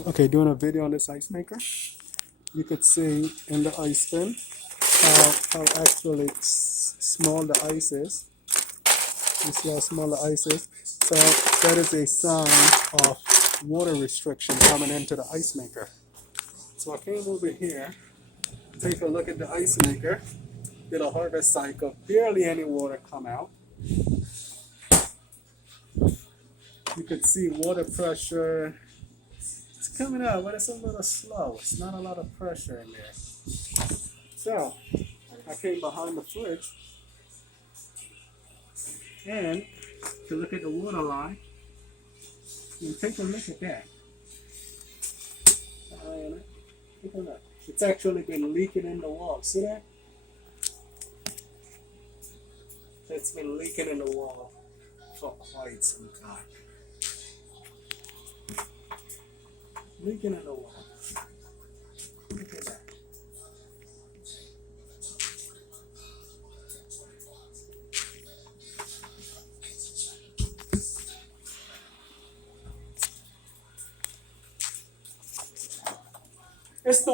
Okay, doing a video on this ice maker. You could see in the ice bin how actually small the ice is. You see how small the ice is? So that is a sign of water restriction coming into the ice maker. So I came over here, take a look at the ice maker, did a harvest cycle, barely any water come out. You could see water pressure. It's coming out, but it's a little slow. It's not a lot of pressure in there. So I came behind the fridge and to look at the water line. And take a look at that. Take a look. It's actually been leaking in the wall. See that? It's been leaking in the wall for quite some time. Leaking in the wall.